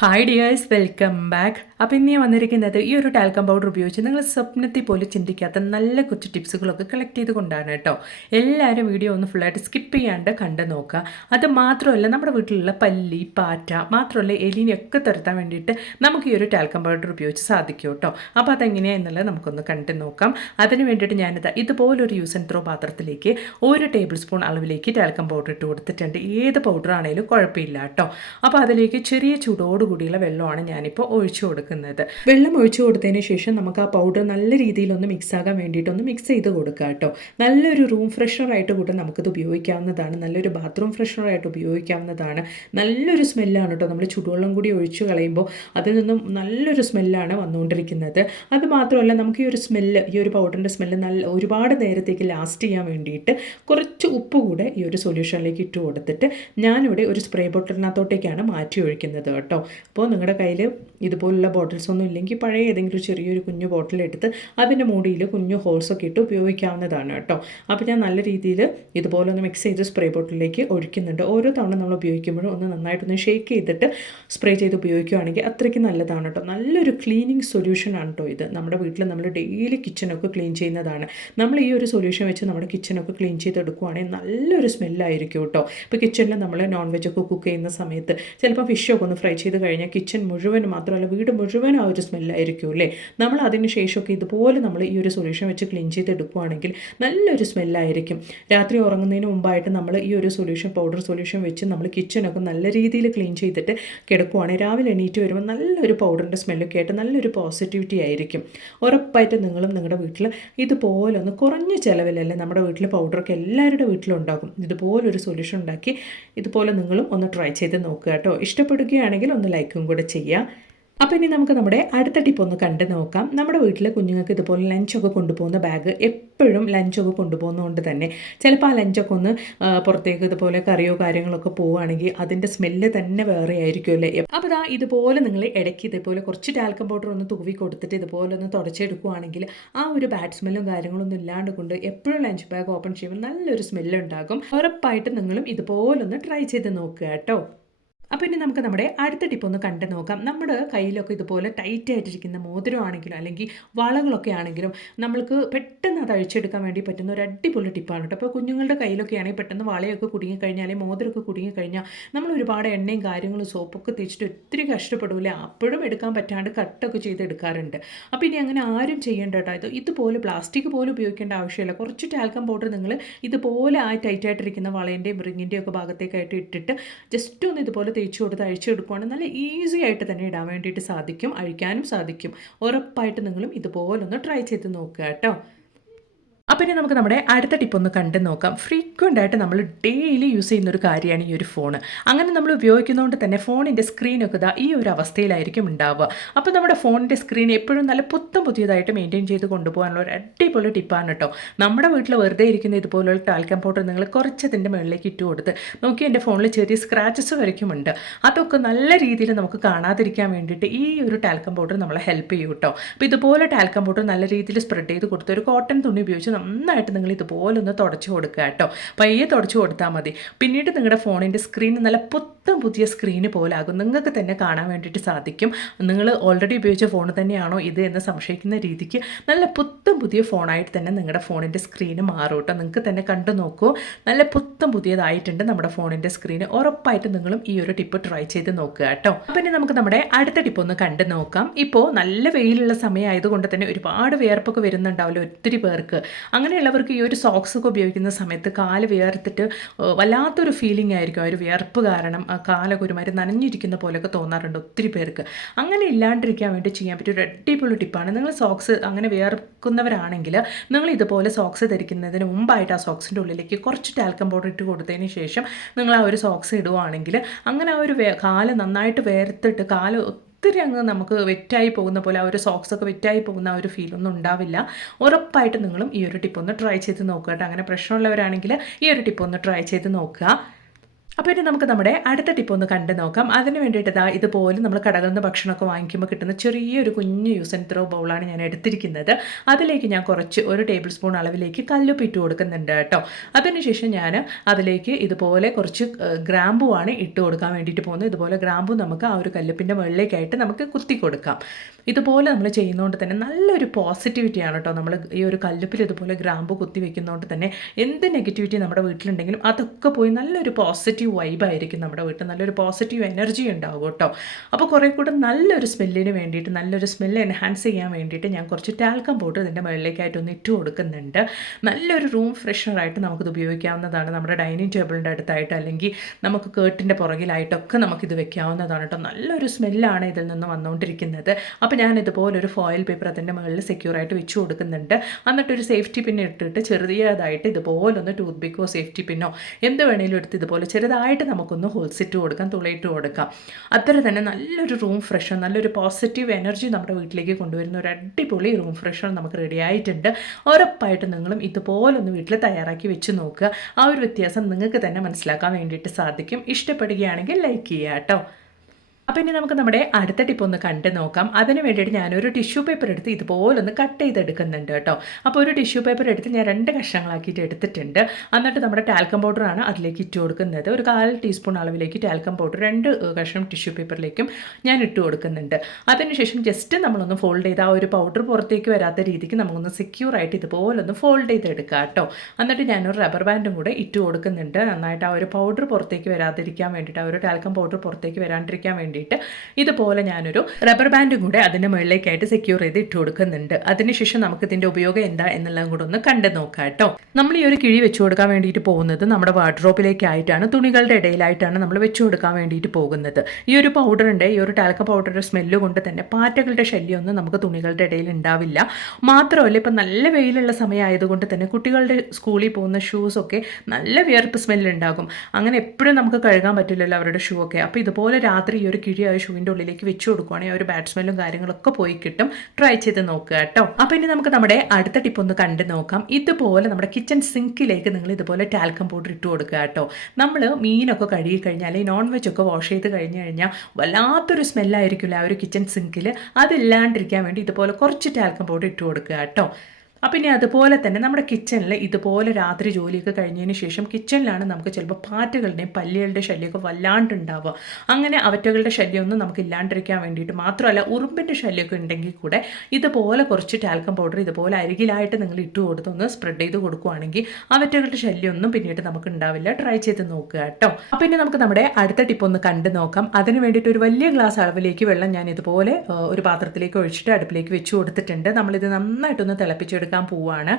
Hi dears welcome back അപ്പോൾ ഇന്ന് ഞാൻ വന്നിരിക്കുന്നത് ഈ ഒരു ടാൽക്കം പൗഡർ ഉപയോഗിച്ച് നിങ്ങൾ സ്വപ്നത്തിൽ പോലും ചിന്തിക്കാത്ത നല്ല കുറച്ച് ടിപ്സുകളൊക്കെ കളക്ട് ചെയ്തുകൊണ്ടാണ് കേട്ടോ. എല്ലാവരും വീഡിയോ ഒന്ന് ഫുള്ളായിട്ട് സ്കിപ്പ് ചെയ്യാണ്ട് കണ്ട് നോക്കുക. അത് മാത്രമല്ല നമ്മുടെ വീട്ടിലുള്ള പല്ലി പാറ്റ മാത്രമല്ല എലിനെയൊക്കെ തുരത്താൻ വേണ്ടിയിട്ട് നമുക്ക് ഈ ഒരു ടാൽക്കം പൗഡർ ഉപയോഗിച്ച് സാധിക്കും കേട്ടോ. അപ്പോൾ അതെങ്ങനെയാണെന്നുള്ളത് നമുക്കൊന്ന് കണ്ട് നോക്കാം. അതിന് വേണ്ടിയിട്ട് ഞാനിത് ഇതുപോലൊരു യൂസ് ആൻഡ് ത്രോ പാത്രത്തിലേക്ക് ഒരു ടേബിൾ സ്പൂൺ അളവിലേക്ക് ടാൽക്കം പൗഡർ ഇട്ട് കൊടുത്തിട്ടുണ്ട്. ഏത് പൗഡർ ആണെങ്കിലും കുഴപ്പമില്ല കേട്ടോ. അപ്പോൾ അതിലേക്ക് ചെറിയ ചൂടോട് കൂടിയുള്ള വെള്ളമാണ് ഞാനിപ്പോൾ ഒഴിച്ചു കൊടുക്കുന്നത്. വെള്ളം ഒഴിച്ചു കൊടുത്തതിന് ശേഷം നമുക്ക് ആ പൗഡർ നല്ല രീതിയിലൊന്ന് മിക്സ് ആകാൻ വേണ്ടിയിട്ടൊന്ന് മിക്സ് ചെയ്ത് കൊടുക്കുക കേട്ടോ. നല്ലൊരു റൂം ഫ്രഷറായിട്ട് കൂടെ നമുക്കിത് ഉപയോഗിക്കാവുന്നതാണ്. നല്ലൊരു ബാത്റൂം ഫ്രഷറായിട്ട് ഉപയോഗിക്കാവുന്നതാണ്. നല്ലൊരു സ്മെല്ലാണ് കേട്ടോ. നമ്മൾ ചുടുവെള്ളം കൂടി ഒഴിച്ചു കളയുമ്പോൾ അതിൽ നിന്നും നല്ലൊരു സ്മെല്ലാണ് വന്നുകൊണ്ടിരിക്കുന്നത്. അത് മാത്രമല്ല നമുക്ക് ഈ ഒരു സ്മെല്ല് ഈ ഒരു പൗഡറിന്റെ സ്മെല്ല് നല്ല ഒരുപാട് നേരത്തേക്ക് ലാസ്റ്റ് ചെയ്യാൻ വേണ്ടിയിട്ട് കുറച്ച് ഉപ്പ് കൂടെ ഈ ഒരു സൊല്യൂഷനിലേക്ക് ഇട്ട് കൊടുത്തിട്ട് ഞാനിവിടെ ഒരു സ്പ്രേ ബോട്ടിലിനകത്തോട്ടേക്കാണ് മാറ്റി ഒഴിക്കുന്നത് കേട്ടോ. അപ്പോൾ നിങ്ങളുടെ കയ്യിൽ ഇതുപോലുള്ള ബോട്ടിൽസ് ഒന്നും ഇല്ലെങ്കിൽ പഴയ ഏതെങ്കിലും ചെറിയൊരു കുഞ്ഞു ബോട്ടിൽ എടുത്ത് അതിന്റെ മൂടിയിൽ കുഞ്ഞു ഹോൾസൊക്കെ ഇട്ട് ഉപയോഗിക്കാവുന്നതാണ് കേട്ടോ. അപ്പോൾ ഞാൻ നല്ല രീതിയിൽ ഇതുപോലെ ഒന്ന് മിക്സ് ചെയ്ത് സ്പ്രേ ബോട്ടിലേക്ക് ഒഴിക്കുന്നുണ്ട്. ഓരോ തവണ നമ്മൾ ഉപയോഗിക്കുമ്പോഴും ഒന്ന് നന്നായിട്ടൊന്ന് ഷേക്ക് ചെയ്തിട്ട് സ്പ്രേ ചെയ്ത് ഉപയോഗിക്കുകയാണെങ്കിൽ അത്രയ്ക്ക് നല്ലതാണ് കേട്ടോ. നല്ലൊരു ക്ലീനിങ് സൊല്യൂഷനാണ് കേട്ടോ ഇത്. നമ്മുടെ വീട്ടിൽ നമ്മൾ ഡെയിലി കിച്ചണൊക്കെ ക്ലീൻ ചെയ്യുന്നതാണ്. നമ്മൾ ഈ ഒരു സൊല്യൂഷൻ വെച്ച് നമ്മുടെ കിച്ചണൊക്കെ ക്ലീൻ ചെയ്തെടുക്കുകയാണെങ്കിൽ നല്ലൊരു സ്മെല്ലായിരിക്കും കേട്ടോ. ഇപ്പോൾ കിച്ചണിൽ നമ്മൾ നോൺ വെജ് ഒക്കെ കുക്ക് ചെയ്യുന്ന സമയത്ത് ചിലപ്പോൾ ഫിഷൊക്കെ ഒന്ന് ഫ്രൈ ചെയ്ത് കഴിഞ്ഞാൽ കിച്ചൺ മുഴുവനും മാത്രമല്ല വീട് മുഴുവനും ആ ഒരു സ്മെല്ലായിരിക്കും അല്ലേ? നമ്മൾ അതിന് ശേഷമൊക്കെ ഇതുപോലെ നമ്മൾ ഈ ഒരു സൊല്യൂഷൻ വെച്ച് ക്ലീൻ ചെയ്തെടുക്കുകയാണെങ്കിൽ നല്ലൊരു സ്മെല്ലായിരിക്കും രാത്രി ഉറങ്ങുന്നതിന് മുമ്പായിട്ട് നമ്മൾ ഈ ഒരു സൊല്യൂഷൻ പൗഡർ സൊല്യൂഷൻ വെച്ച് നമ്മൾ കിച്ചണൊക്കെ നല്ല രീതിയിൽ ക്ലീൻ ചെയ്തിട്ട് കിടക്കുവാണെങ്കിൽ രാവിലെ എണീറ്റ് വരുമ്പോൾ നല്ലൊരു പൗഡറിന്റെ സ്മെല്ലൊക്കെ ആയിട്ട് നല്ലൊരു പോസിറ്റിവിറ്റി ആയിരിക്കും. ഉറപ്പായിട്ട് നിങ്ങളും നിങ്ങളുടെ വീട്ടിൽ ഇതുപോലെ ഒന്ന് കുറഞ്ഞ ചിലവിലല്ലേ നമ്മുടെ വീട്ടിൽ പൗഡറൊക്കെ എല്ലാവരുടെ വീട്ടിലും ഉണ്ടാകും. ഇതുപോലൊരു സൊല്യൂഷൻ ഉണ്ടാക്കി ഇതുപോലെ നിങ്ങളും ഒന്ന് ട്രൈ ചെയ്ത് നോക്കുക കേട്ടോ. ഇഷ്ടപ്പെടുകയാണെങ്കിൽ ഒന്ന് ലൈക്കും കൂടെ ചെയ്യുക അപ്പോൾ ഇനി നമുക്ക് നമ്മുടെ അടുത്ത ടിപ്പ് ഒന്ന് കണ്ട് നോക്കാം. നമ്മുടെ വീട്ടിലെ കുഞ്ഞുങ്ങൾക്ക് ഇതുപോലെ ലഞ്ചൊക്കെ കൊണ്ടുപോകുന്ന ബാഗ് എപ്പോഴും ലഞ്ചൊക്കെ കൊണ്ടുപോകുന്നതുകൊണ്ട് തന്നെ ചിലപ്പോൾ ആ ലഞ്ചൊക്കെ ഒന്ന് പുറത്തേക്ക് ഇതുപോലെ കറിയോ കാര്യങ്ങളൊക്കെ പോവുകയാണെങ്കിൽ അതിന്റെ സ്മെല്ല് തന്നെ വേറെ ആയിരിക്കും അല്ലേ? അപ്പോൾ ഇതാ ഇതുപോലെ നിങ്ങൾ ഇടയ്ക്ക് ഇതേപോലെ കുറച്ച് ടാൽക്കം പൗഡർ ഒന്ന് തൂവി കൊടുത്തിട്ട് ഇതുപോലെ ഒന്ന് തുടച്ചെടുക്കുകയാണെങ്കിൽ ആ ഒരു ബാഡ് സ്മെല്ലും കാര്യങ്ങളൊന്നും ഇല്ലാണ്ട് കൊണ്ട് എപ്പോഴും ലഞ്ച് ബാഗ് ഓപ്പൺ ചെയ്യുമ്പോൾ നല്ലൊരു സ്മെല്ലുണ്ടാകും ഉറപ്പായിട്ട് നിങ്ങളും ഇതുപോലൊന്ന് ട്രൈ ചെയ്ത് നോക്കുക കേട്ടോ. അപ്പോൾ ഇനി നമുക്ക് നമ്മുടെ അടുത്ത ടിപ്പ് ഒന്ന് കണ്ടു നോക്കാം. നമ്മുടെ കയ്യിലൊക്കെ ഇതുപോലെ ടൈറ്റ് ആയിട്ടിരിക്കുന്ന മോതിരമാണെങ്കിലും അല്ലെങ്കിൽ വളകളൊക്കെ ആണെങ്കിലും നമ്മൾക്ക് പെട്ടെന്ന് അത് അഴിച്ചെടുക്കാൻ വേണ്ടി പറ്റുന്ന ഒരു അടിപൊളി ടിപ്പാണ് കേട്ടോ. അപ്പോൾ കുഞ്ഞുങ്ങളുടെ കയ്യിലൊക്കെ ആണെങ്കിൽ പെട്ടെന്ന് വളയൊക്കെ കുടുങ്ങിക്കഴിഞ്ഞാൽ മോതിരമൊക്കെ കുടുങ്ങിക്കഴിഞ്ഞാൽ നമ്മൾ ഒരുപാട് എണ്ണയും കാര്യങ്ങളും സോപ്പൊക്കെ തേച്ചിട്ട് ഒത്തിരി കഷ്ടപ്പെടില്ല? അപ്പോഴും എടുക്കാൻ പറ്റാണ്ട് കട്ടൊക്കെ ചെയ്ത് എടുക്കാറുണ്ട് അപ്പോൾ ഇനി അങ്ങനെ ആരും ചെയ്യേണ്ട കേട്ടോ. ഇത് ഇതുപോലെ പ്ലാസ്റ്റിക് പോലും ഉപയോഗിക്കേണ്ട ആവശ്യമില്ല. കുറച്ച് ടാൽക്കം പൗഡർ നിങ്ങൾ ഇതുപോലെ ആ ടൈറ്റായിട്ടിരിക്കുന്ന വളേന്റെയും റിങ്ങിന്റെയും ഒക്കെ ഭാഗത്തേക്കായിട്ട് ഇട്ടിട്ട് ജസ്റ്റ് ഒന്ന് ഇതുപോലെ തേച്ച് കൊടുത്ത് അഴിച്ചെടുക്കുകയാണെങ്കിൽ നല്ല ഈസി ആയിട്ട് തന്നെ ഇടാൻ വേണ്ടിയിട്ട് സാധിക്കും. അഴിക്കാനും സാധിക്കും. ഉറപ്പായിട്ട് നിങ്ങളും ഇതുപോലൊന്ന് ട്രൈ ചെയ്ത് നോക്കുക കേട്ടോ. അപ്പം ഇനി നമുക്ക് നമ്മുടെ അടുത്ത ടിപ്പ് ഒന്ന് കണ്ടു നോക്കാം. ഫ്രീക്വന്റ് ആയിട്ട് നമ്മൾ ഡെയിലി യൂസ് ചെയ്യുന്ന ഒരു കാര്യമാണ് ഈ ഒരു ഫോൺ അങ്ങനെ നമ്മൾ ഉപയോഗിക്കുന്നതുകൊണ്ട് തന്നെ ഫോണിന്റെ സ്ക്രീനൊക്കെ ഇതാ ഈ ഒരു അവസ്ഥയിലായിരിക്കും ഉണ്ടാവുക. അപ്പോൾ നമ്മുടെ ഫോണിന്റെ സ്ക്രീൻ എപ്പോഴും നല്ല പുത്തം പുതിയതായിട്ട് മെയിന്റെയിൻ ചെയ്ത് കൊണ്ടുപോകാനുള്ള ഒരു അടിപൊളി ടിപ്പാണ് കേട്ടോ നമ്മുടെ വീട്ടിൽ വെറുതെ ഇരിക്കുന്ന ഇതുപോലുള്ള ടാൽക്കം പൗഡർ നിങ്ങൾ കുറച്ചതിന്റെ മുകളിലേക്ക് ഇട്ട് കൊടുത്ത് നോക്കി എന്റെ ഫോണിൽ ചെറിയ സ്ക്രാച്ചസ് വരയ്ക്കുമുണ്ട്. അതൊക്കെ നല്ല രീതിയിൽ നമുക്ക് കാണാതിരിക്കാൻ വേണ്ടിയിട്ട് ഈ ഒരു ടാൽക്കം പൗഡർ നമ്മളെ ഹെൽപ്പ് ചെയ്യും കേട്ടോ അപ്പോൾ ഇതുപോലെ ടാൽക്കം പൗഡർ നല്ല രീതിയിൽ സ്പ്രെഡ് ചെയ്ത് കൊടുത്ത് ഒരു കോട്ടൺ തുണി ഉപയോഗിച്ച് നന്നായിട്ട് നിങ്ങൾ ഇതുപോലെ ഒന്ന് തുടച്ചു കൊടുക്കുക കേട്ടോ. പയ്യെ തുടച്ചു കൊടുത്താൽ മതി. പിന്നീട് നിങ്ങളുടെ ഫോണിന്റെ സ്ക്രീൻ നല്ല പുത്തൻ പുതിയ സ്ക്രീന് പോലാകും. നിങ്ങൾക്ക് തന്നെ കാണാൻ വേണ്ടിയിട്ട് സാധിക്കും. നിങ്ങൾ ഓൾറെഡി ഉപയോഗിച്ച ഫോൺ തന്നെയാണോ ഇത് എന്ന് സംശയിക്കുന്ന രീതിക്ക് നല്ല പുത്തൻ പുതിയ ഫോണായിട്ട് തന്നെ നിങ്ങളുടെ ഫോണിന്റെ സ്ക്രീന് മാറും കേട്ടോ നിങ്ങൾക്ക് തന്നെ കണ്ടു നോക്കൂ. നല്ല പുത്തൻ പുതിയതായിട്ടുണ്ട് നമ്മുടെ ഫോണിന്റെ സ്ക്രീന് ഉറപ്പായിട്ട് നിങ്ങളും ഈ ഒരു ടിപ്പ് ട്രൈ ചെയ്ത് നോക്കുക കേട്ടോ അപ്പം ഇനി നമുക്ക് നമ്മുടെ അടുത്ത ടിപ്പ് ഒന്ന് കണ്ടു നോക്കാം. ഇപ്പോൾ നല്ല വെയിലുള്ള സമയമായതുകൊണ്ട് തന്നെ ഒരുപാട് വിയർപ്പൊക്കെ വരുന്നുണ്ടാവില്ല ഒത്തിരി പേർക്ക്. അങ്ങനെയുള്ളവർക്ക് ഈ ഒരു സോക്സ് ഒക്കെ ഉപയോഗിക്കുന്ന സമയത്ത് കാൽ വിയർത്തിട്ട് വല്ലാത്തൊരു ഫീലിംഗ് ആയിരിക്കും. ആ ഒരു വിയർപ്പ് കാരണം കാലൊക്കെ ഒരുമാതിരി നനഞ്ഞിരിക്കുന്ന പോലെയൊക്കെ തോന്നാറുണ്ട് ഒത്തിരി പേർക്ക്. അങ്ങനെ ഇല്ലാണ്ടിരിക്കാൻ വേണ്ടി ചെയ്യാൻ പറ്റിയ ഒരു അടിപൊളി ടിപ്പാണ് നിങ്ങൾ സോക്സ് അങ്ങനെ വിയർക്കുന്നവരാണെങ്കിൽ നിങ്ങൾ ഇതുപോലെ സോക്സ് ധരിക്കുന്നതിന് മുമ്പായിട്ട് ആ സോക്സിന്റെ ഉള്ളിലേക്ക് കുറച്ച് ടാൽക്കം പൗഡർ ഇട്ട് കൊടുത്തതിന് ശേഷം നിങ്ങൾ ആ ഒരു സോക്സ് ഇടുവാണെങ്കിൽ അങ്ങനെ ആ ഒരു കാൽ നന്നായിട്ട് വേർത്തിട്ട് കാൽ ഒത്തിരി അങ്ങ് നമുക്ക് വെറ്റായി പോകുന്ന പോലെ ആ ഒരു സോക്സ് ഒക്കെ വെറ്റായി പോകുന്ന ആ ഒരു ഫീലൊന്നും ഉണ്ടാവില്ല. ഉറപ്പായിട്ട് നിങ്ങളും ഈ ഒരു ടിപ്പ് ഒന്ന് ട്രൈ ചെയ്ത് നോക്കുക കേട്ടോ. അങ്ങനെ പ്രശ്നമുള്ളവരാണെങ്കിൽ ഈ ഒരു ടിപ്പ് ഒന്ന് ട്രൈ ചെയ്ത് നോക്കുക. അപ്പോൾ ഇനി നമുക്ക് നമ്മുടെ അടുത്ത ടിപ്പ് ഒന്ന് കണ്ടു നോക്കാം. അതിന് വേണ്ടിയിട്ട് ഇതാ ഇതുപോലെ നമ്മൾ കടകളിൽ നിന്ന് ഭക്ഷണമൊക്കെ വാങ്ങിക്കുമ്പോൾ കിട്ടുന്ന ചെറിയൊരു കുഞ്ഞു യൂസ് ആൻഡ് ത്രോ ബൗളാണ് ഞാൻ എടുത്തിരിക്കുന്നത്. അതിലേക്ക് ഞാൻ കുറച്ച് ഒരു ടേബിൾ സ്പൂൺ അളവിലേക്ക് കല്ലുപ്പ് ഇട്ട് കൊടുക്കുന്നുണ്ട് കേട്ടോ. അതിനുശേഷം ഞാൻ അതിലേക്ക് ഇതുപോലെ കുറച്ച് ഗ്രാമ്പുവാണ് ഇട്ട് കൊടുക്കാൻ വേണ്ടിയിട്ട് പോകുന്നത്. ഇതുപോലെ ഗ്രാമ്പു നമുക്ക് ആ ഒരു കല്ലുപ്പിന്റെ മുകളിലേക്കായിട്ട് നമുക്ക് കുത്തി കൊടുക്കാം. ഇതുപോലെ നമ്മൾ ചെയ്യുന്നതുകൊണ്ട് തന്നെ നല്ലൊരു പോസിറ്റിവിറ്റിയാണ് കേട്ടോ. നമ്മൾ ഈ ഒരു കല്ലുപ്പിൽ ഇതുപോലെ ഗ്രാമ്പു കുത്തി വെക്കുന്നതുകൊണ്ട് തന്നെ എന്ത് നെഗറ്റിവിറ്റി നമ്മുടെ വീട്ടിലുണ്ടെങ്കിലും അതൊക്കെ പോയി നല്ലൊരു പോസിറ്റീവ് വൈബായിരിക്കും നമ്മുടെ വീട്ടിൽ. നല്ലൊരു പോസിറ്റീവ് എനർജി ഉണ്ടാവും കേട്ടോ. അപ്പോൾ കുറേ കൂടെ നല്ലൊരു സ്മെല്ലിന് വേണ്ടിയിട്ട് നല്ലൊരു സ്മെല്ല് എൻഹാൻസ് ചെയ്യാൻ വേണ്ടിയിട്ട് ഞാൻ കുറച്ച് ടാൽക്കം പൗഡർ ഇതിന്റെ മുകളിലേക്കായിട്ട് ഒന്ന് ഇട്ട് കൊടുക്കുന്നുണ്ട്. നല്ലൊരു റൂം ഫ്രഷറായിട്ട് നമുക്കിത് ഉപയോഗിക്കാവുന്നതാണ്. നമ്മുടെ ഡൈനിങ് ടേബിളിന്റെ അടുത്തായിട്ട് അല്ലെങ്കിൽ നമുക്ക് കേട്ടിന്റെ പുറകിലായിട്ടൊക്കെ നമുക്കിത് വെക്കാവുന്നതാണ് കേട്ടോ. നല്ലൊരു സ്മെല്ലാണ് ഇതിൽ നിന്ന് വന്നുകൊണ്ടിരിക്കുന്നത് അപ്പോൾ ഞാൻ ഇതുപോലൊരു ഫോയിൽ പേപ്പർ അതിന്റെ മുകളിൽ സെക്യൂർ സെക്യൂറായിട്ട് വെച്ച് കൊടുക്കുന്നുണ്ട്. എന്നിട്ടൊരു സേഫ്റ്റി പിന്നെ ഇട്ടിട്ട് ചെറിയതായിട്ട് ഇതുപോലൊന്ന് ടൂത്ത് പിക്കോ സേഫ്റ്റി പിന്നോ എന്ത് വേണേലും എടുത്ത് ഇതുപോലെ ചെറുതായിട്ട് നമുക്കൊന്ന് ഹോൾസ് കൊടുക്കാം തുളയിട്ട് കൊടുക്കാം. അത്ര തന്നെ നല്ലൊരു റൂം ഫ്രഷർ നല്ലൊരു പോസിറ്റീവ് എനർജി നമ്മുടെ വീട്ടിലേക്ക് കൊണ്ടുവരുന്ന ഒരു അടിപൊളി റൂം ഫ്രഷർ നമുക്ക് റെഡി ആയിട്ടുണ്ട്. ഉറപ്പായിട്ടും നിങ്ങളും ഇതുപോലൊന്ന് വീട്ടിൽ തയ്യാറാക്കി വെച്ച് നോക്കുക. ആ ഒരു വ്യത്യാസം നിങ്ങൾക്ക് തന്നെ മനസ്സിലാക്കാൻ വേണ്ടിയിട്ട് സാധിക്കും. ഇഷ്ടപ്പെടുകയാണെങ്കിൽ ലൈക്ക് ചെയ്യുക കേട്ടോ. അപ്പോൾ ഇനി നമുക്ക് നമ്മുടെ അടുത്ത ടിപ്പ് ഒന്ന് കണ്ട് നോക്കാം. അതിന് വേണ്ടിയിട്ട് ഞാനൊരു ടിഷ്യൂ പേപ്പർ എടുത്ത് ഇതുപോലൊന്ന് കട്ട് ചെയ്തെടുക്കുന്നുണ്ട് കേട്ടോ. അപ്പോൾ ഒരു ടിഷ്യൂ പേപ്പർ എടുത്ത് ഞാൻ രണ്ട് കഷ്ണങ്ങളാക്കിയിട്ട് എടുത്തിട്ടുണ്ട്. എന്നിട്ട് നമ്മുടെ ടാൽക്കം പൗഡറാണ് അതിലേക്ക് ഇട്ട് കൊടുക്കുന്നത്. ഒരു കാൽ ടീസ്പൂൺ അളവിലേക്ക് ടാൽക്കം പൗഡർ രണ്ട് കഷ്ണം ടിഷ്യൂ പേപ്പറിലേക്കും ഞാൻ ഇട്ട് കൊടുക്കുന്നുണ്ട്. അതിനുശേഷം ജസ്റ്റ് നമ്മളൊന്ന് ഫോൾഡ് ചെയ്ത് ആ ഒരു പൗഡർ പുറത്തേക്ക് വരാത്ത രീതിക്ക് നമുക്കൊന്ന് സെക്യൂർ ആയിട്ട് ഇതുപോലൊന്ന് ഫോൾഡ് ചെയ്തെടുക്കുക കേട്ടോ. എന്നിട്ട് ഞാനൊരു റബ്ബർ ബാൻഡും കൂടെ ഇട്ട് കൊടുക്കുന്നുണ്ട്. നന്നായിട്ട് ആ ഒരു പൗഡർ പുറത്തേക്ക് വരാതിരിക്കാൻ വേണ്ടിയിട്ട് ആ ഒരു ടാൽക്കം പൗഡർ പുറത്തേക്ക് വരാണ്ടിരിക്കാൻ വേണ്ടിയിട്ട്. ഇതുപോലെ ഞാനൊരു റബ്ബർ ബാൻഡും കൂടെ അതിന്റെ മുകളിലേക്കായിട്ട് സെക്യൂർ ചെയ്ത് ഇട്ട് കൊടുക്കുന്നുണ്ട്. അതിനുശേഷം നമുക്ക് ഇതിന്റെ ഉപയോഗം എന്താ എന്നെല്ലാം കൂടെ ഒന്ന് കണ്ടു നോക്കാം കേട്ടോ. നമ്മൾ ഈ ഒരു കിഴി വെച്ചു കൊടുക്കാൻ വേണ്ടിയിട്ട് പോകുന്നത് നമ്മുടെ വാർഡ്രോപ്പിലേക്കായിട്ടാണ് തുണികളുടെ ഇടയിലായിട്ടാണ് നമ്മൾ വെച്ചു കൊടുക്കാൻ വേണ്ടിയിട്ട് പോകുന്നത്. ഈ ഒരു പൗഡറിന്റെ ഈ ഒരു ടാൽക്ക പൗഡറിന്റെ സ്മെല്ല് കൊണ്ട് തന്നെ പാറ്റകളുടെ ശല്യമൊന്നും നമുക്ക് തുണികളുടെ ഇടയിൽ ഉണ്ടാവില്ല. മാത്രമല്ല ഇപ്പം നല്ല വെയിലുള്ള സമയമായതുകൊണ്ട് തന്നെ കുട്ടികളുടെ സ്കൂളിൽ പോകുന്ന ഷൂസൊക്കെ നല്ല വിയർപ്പ് സ്മെല്ലുണ്ടാകും അങ്ങനെ എപ്പോഴും നമുക്ക് കഴുകാൻ പറ്റില്ലല്ലോ അവരുടെ ഷൂ ഒക്കെ. അപ്പോൾ ഇതുപോലെ രാത്രി ഈ ഒരു കിഴി ഷൂവിന്റെ ഉള്ളിലേക്ക് വെച്ചു കൊടുക്കുവാണെങ്കിൽ ആ ഒരു ബാഡ് സ്മെല്ലും കാര്യങ്ങളൊക്കെ പോയി കിട്ടും. ട്രൈ ചെയ്ത് നോക്കുക കേട്ടോ. അപ്പോൾ ഇനി നമുക്ക് നമ്മുടെ അടുത്ത ടിപ്പ് ഒന്ന് കണ്ട് നോക്കാം. ഇതുപോലെ നമ്മുടെ കിച്ചൺ സിങ്കിലേക്ക് നിങ്ങൾ ഇതുപോലെ ടാൽക്കം പൗഡർ ഇട്ട് കൊടുക്കുക കേട്ടോ. നമ്മൾ മീനൊക്കെ കഴുകി കഴിഞ്ഞാൽ ഈ നോൺ വെജ് ഒക്കെ വാഷ് ചെയ്ത് കഴിഞ്ഞ് കഴിഞ്ഞാൽ വല്ലാത്തൊരു സ്മെല്ലായിരിക്കില്ല ആ ഒരു കിച്ചൺ സിങ്കിൽ അതില്ലാണ്ടിരിക്കാൻ വേണ്ടി ഇതുപോലെ കുറച്ച് ടാൽക്കം പൗഡർ ഇട്ട് കൊടുക്കുക കേട്ടോ. ഇനി അതുപോലെ തന്നെ നമ്മുടെ കിച്ചണിൽ ഇതുപോലെ രാത്രി ജോലിയൊക്കെ കഴിഞ്ഞതിന് ശേഷം കിച്ചണിലാണ് നമുക്ക് ചിലപ്പോൾ പാറ്റകളുടെയും പല്ലികളുടെ ശല്യമൊക്കെ വല്ലാണ്ടുണ്ടാവുക. അങ്ങനെ അവറ്റകളുടെ ശല്യമൊന്നും നമുക്ക് ഇല്ലാണ്ടിരിക്കാൻ വേണ്ടിയിട്ട് മാത്രമല്ല ഉറുമ്പിന്റെ ശല്യമൊക്കെ ഉണ്ടെങ്കിൽ കൂടെ ഇതുപോലെ കുറച്ച് ടാൽക്കം പൗഡർ ഇതുപോലെ അരികിലായിട്ട് നിങ്ങൾ ഇട്ട് കൊടുത്ത് ഒന്ന് സ്പ്രെഡ് ചെയ്ത് കൊടുക്കുവാണെങ്കിൽ അവറ്റകളുടെ ശല്യമൊന്നും പിന്നീട് നമുക്ക് ഉണ്ടാവില്ല. ട്രൈ ചെയ്ത് നോക്കുക കേട്ടോ. അപ്പം ഇനി നമുക്ക് നമ്മുടെ അടുത്ത ടിപ്പ് ഒന്ന് കണ്ടു നോക്കാം. അതിന് വേണ്ടിയിട്ട് ഒരു വലിയ ഗ്ലാസ് അളവിലേക്ക് വെള്ളം ഞാൻ ഇതുപോലെ ഒരു പാത്രത്തിലേക്ക് ഒഴിച്ചിട്ട് അടുപ്പിലേക്ക് വെച്ച് കൊടുത്തിട്ടുണ്ട്. നമ്മളിത് നന്നായിട്ടൊന്ന് തിളപ്പിച്ചെടുക്കാൻ പോവുകയാണ്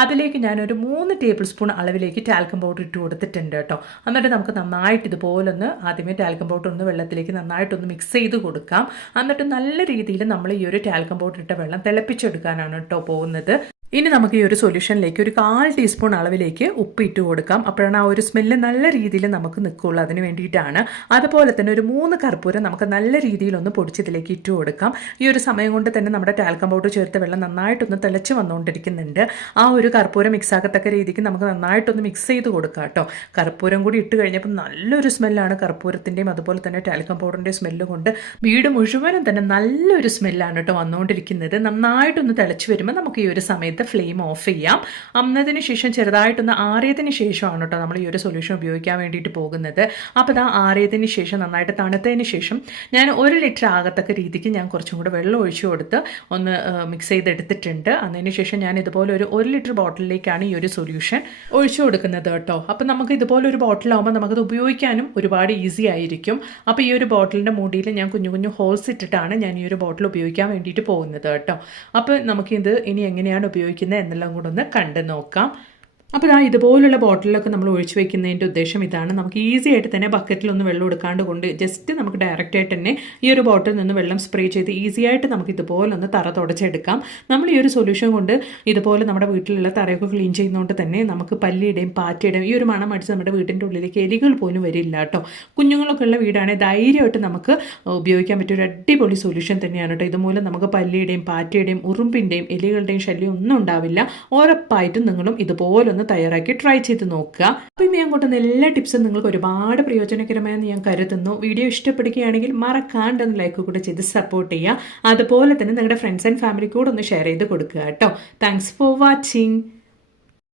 അതിലേക്ക് ഞാനൊരു മൂന്ന് ടേബിൾ സ്പൂൺ അളവിലേക്ക് ടാൽക്കം പൗഡർ ഇട്ട് കൊടുത്തിട്ടുണ്ട് കേട്ടോ. എന്നിട്ട് നമുക്ക് നന്നായിട്ട് ഇതുപോലൊന്ന് ആദ്യമേ ടാൽക്കം പൗഡർ ഒന്ന് വെള്ളത്തിലേക്ക് നന്നായിട്ടൊന്ന് മിക്സ് ചെയ്ത് കൊടുക്കാം. എന്നിട്ട് നല്ല രീതിയിൽ നമ്മൾ ഈ ഒരു ടാൽക്കം പൗഡർ ഇട്ട വെള്ളം തിളപ്പിച്ചെടുക്കാനാണ് കേട്ടോ പോകുന്നത്. ഇനി നമുക്ക് ഈ ഒരു സൊല്യൂഷനിലേക്ക് ഒരു കാൽ ടീസ്പൂൺ അളവിലേക്ക് ഉപ്പ് ഇട്ട് കൊടുക്കാം. അപ്പോഴാണ് ആ ഒരു സ്മെല്ല് നല്ല രീതിയിൽ നമുക്ക് നിൽക്കുള്ളൂ അതിന് വേണ്ടിയിട്ടാണ്. അതുപോലെ തന്നെ ഒരു മൂന്ന് കർപ്പൂരം നമുക്ക് നല്ല രീതിയിലൊന്ന് പൊടിച്ചതിലേക്ക് ഇട്ട് കൊടുക്കാം. ഈ ഒരു സമയം കൊണ്ട് തന്നെ നമ്മുടെ ടാൽക്കം പൗഡർ ചേർത്ത് വെള്ളം നന്നായിട്ടൊന്ന് തിളച്ച് വന്നുകൊണ്ടിരിക്കുന്നുണ്ട്. ആ ഒരു കർപ്പൂരം മിക്സ് ആകത്തക്ക രീതിക്ക് നമുക്ക് നന്നായിട്ടൊന്ന് മിക്സ് ചെയ്ത് കൊടുക്കാം കേട്ടോ. കർപ്പൂരം കൂടി ഇട്ട് കഴിഞ്ഞപ്പോൾ നല്ലൊരു സ്മെല്ലാണ് കർപ്പൂരത്തിന്റെയും അതുപോലെ തന്നെ ടാൽക്കം പൗഡറിന്റെ സ്മെല്ല് കൊണ്ട്. വീട് മുഴുവനും തന്നെ നല്ലൊരു സ്മെല്ലാണ് കേട്ടോ വന്നുകൊണ്ടിരിക്കുന്നത്. നന്നായിട്ടൊന്ന് തിളച്ച് വരുമ്പോൾ നമുക്ക് ഈ ഒരു സമയത്ത് ഫ്ലെയിം ഓഫ് ചെയ്യാം. അന്നതിന് ശേഷം ചെറുതായിട്ടൊന്ന് ആറിയതിന് ശേഷമാണ് കേട്ടോ നമ്മൾ ഈ ഒരു സൊല്യൂഷൻ ഉപയോഗിക്കാൻ വേണ്ടിയിട്ട് പോകുന്നത്. അപ്പോൾ ഇതാ ആറിയതിന് ശേഷം നന്നായിട്ട് തണുത്തതിന് ശേഷം ഞാൻ ഒരു ലിറ്റർ ആകത്തക്ക രീതിക്ക് ഞാൻ കുറച്ചും കൂടെ വെള്ളം ഒഴിച്ചു കൊടുത്ത് ഒന്ന് മിക്സ് ചെയ്തെടുത്തിട്ടുണ്ട്. അതിന് ശേഷം ഞാൻ ഇതുപോലെ ഒരു ഒരു ലിറ്റർ ബോട്ടിലിലേക്കാണ് ഈ ഒരു സൊല്യൂഷൻ ഒഴിച്ചു കൊടുക്കുന്നത് കേട്ടോ. അപ്പോൾ നമുക്ക് ഇതുപോലെ ഒരു ബോട്ടിലാകുമ്പോൾ നമുക്കത് ഉപയോഗിക്കാനും ഒരുപാട് ഈസി ആയിരിക്കും. അപ്പോൾ ഈ ഒരു ബോട്ടിലിന്റെ മൂടിയിൽ ഞാൻ കുഞ്ഞു കുഞ്ഞു ഹോൾസ് ഇട്ടിട്ടാണ് ഞാൻ ഈ ഒരു ബോട്ടിൽ ഉപയോഗിക്കാൻ വേണ്ടിയിട്ട് പോകുന്നത് കേട്ടോ. അപ്പോൾ നമുക്കിത് ഇനി എങ്ങനെയാണ് ഉപയോഗിക്കുന്നത് എന്നെല്ലാം കൂടെ ഒന്ന് കണ്ടു നോക്കാം. അപ്പോൾ ആ ഇതുപോലുള്ള ബോട്ടിലൊക്കെ നമ്മൾ ഒഴിച്ചു വെക്കുന്നതിന്റെ ഉദ്ദേശം ഇതാണ്. നമുക്ക് ഈസി ആയിട്ട് തന്നെ ബക്കറ്റിലൊന്നും വെള്ളം എടുക്കാണ്ട് കൊണ്ട് ജസ്റ്റ് നമുക്ക് ഡയറക്റ്റ് ആയിട്ട് തന്നെ ഈ ഒരു ബോട്ടിൽ നിന്ന് വെള്ളം സ്പ്രേ ചെയ്ത് ഈസി ആയിട്ട് നമുക്ക് ഇതുപോലെ ഒന്ന് തറ തുടച്ചെടുക്കാം. നമ്മൾ ഈ ഒരു സൊല്യൂഷൻ കൊണ്ട് ഇതുപോലെ നമ്മുടെ വീട്ടിലുള്ള തറയൊക്കെ ക്ലീൻ ചെയ്യുന്നതുകൊണ്ട് തന്നെ നമുക്ക് പല്ലിയുടെയും പാറ്റയുടെയും ഈ ഒരു മണം അടിച്ച് നമ്മുടെ വീട്ടിന്റെ ഉള്ളിലേക്ക് എലികൾ പോലും വരില്ല കേട്ടോ. കുഞ്ഞുങ്ങളൊക്കെ ഉള്ള വീടാണെങ്കിൽ ധൈര്യമായിട്ട് നമുക്ക് ഉപയോഗിക്കാൻ പറ്റിയ ഒരു അടിപൊളി സൊല്യൂഷൻ തന്നെയാണ് കേട്ടോ. ഇതുമൂലം നമുക്ക് പല്ലിയുടെയും പാറ്റയുടെയും ഉറുമ്പിന്റെയും എലികളുടെയും ശല്യം ഒന്നും ഉണ്ടാവില്ല. ഉറപ്പായിട്ടും നിങ്ങളും ഇതുപോലൊന്ന് ഒന്ന് തയ്യാറാക്കി ട്രൈ ചെയ്ത് നോക്കുക. അപ്പോൾ ഇനി ഞാൻ കൊണ്ടുവന്ന എല്ലാ ടിപ്സും നിങ്ങൾക്ക് ഒരുപാട് പ്രയോജനകരമായെന്ന് ഞാൻ കരുതുന്നു. വീഡിയോ ഇഷ്ടപ്പെടുകയാണെങ്കിൽ മറക്കാണ്ട് ഒന്ന് ലൈക്ക് കൂടെ ചെയ്ത് സപ്പോർട്ട് ചെയ്യുക. അതുപോലെ തന്നെ നിങ്ങളുടെ ഫ്രണ്ട്സ് ആൻഡ് ഫാമിലി കൂടെ ഒന്ന് ഷെയർ ചെയ്ത് കൊടുക്കുക കേട്ടോ. Thanks for watching